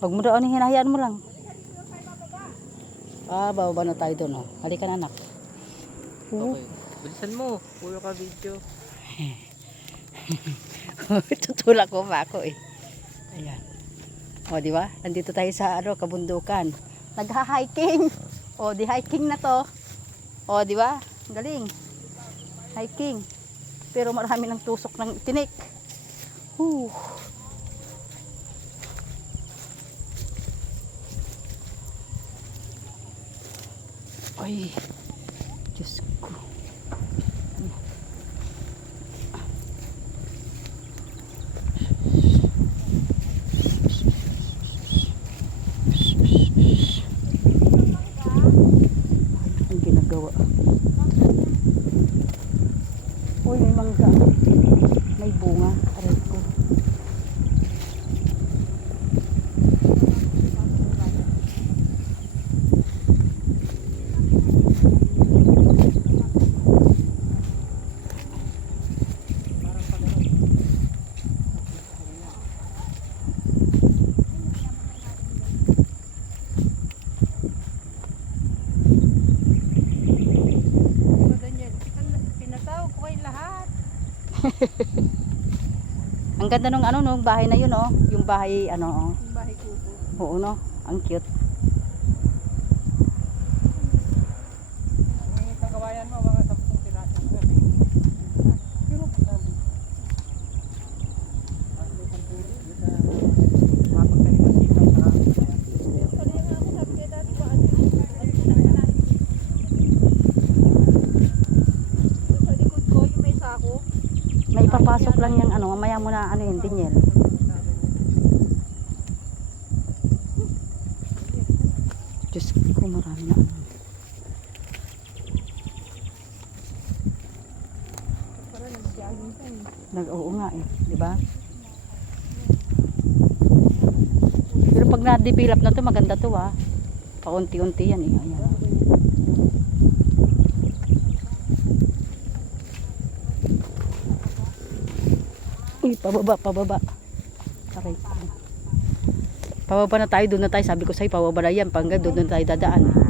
Huwag mo doon, hinahayaan mo lang. Bababa na tayo doon. Oh. Halika na, anak. Okay. Bilisan mo. Puro ka video. Tutulak ko pa ako eh. Ayan. O, di ba? Nandito tayo sa kabundukan. Nagha-hiking. O, di hiking na to. O, di ba? Galing. Hiking. Pero marami ng tusok ng tinik. Ay, Diyos ko. Ang ginagawa. Uy, may mangga. May bunga. Aray ko. Ang ganda nung nung bahay na yun, oh. Yung bahay, oh. Yung bahay kubo. Oo, no? Ang cute. Ang kagawayan mo, mga 10 piraso. Pero sabi. Mapagtanim ng sitaw sa May ipapasok lang yung mamaya mo na yun, Daniel. Diyos ko, marami na Oo nga eh, di ba? Pero pag na-develop na to, maganda to ah. Paunti-unti yan eh. Ayan. Uy, pababa. Okay. Pababa na tayo, doon na tayo. Sabi ko sa'yo, pababa na yan. Pangga, doon na tayo dadaan.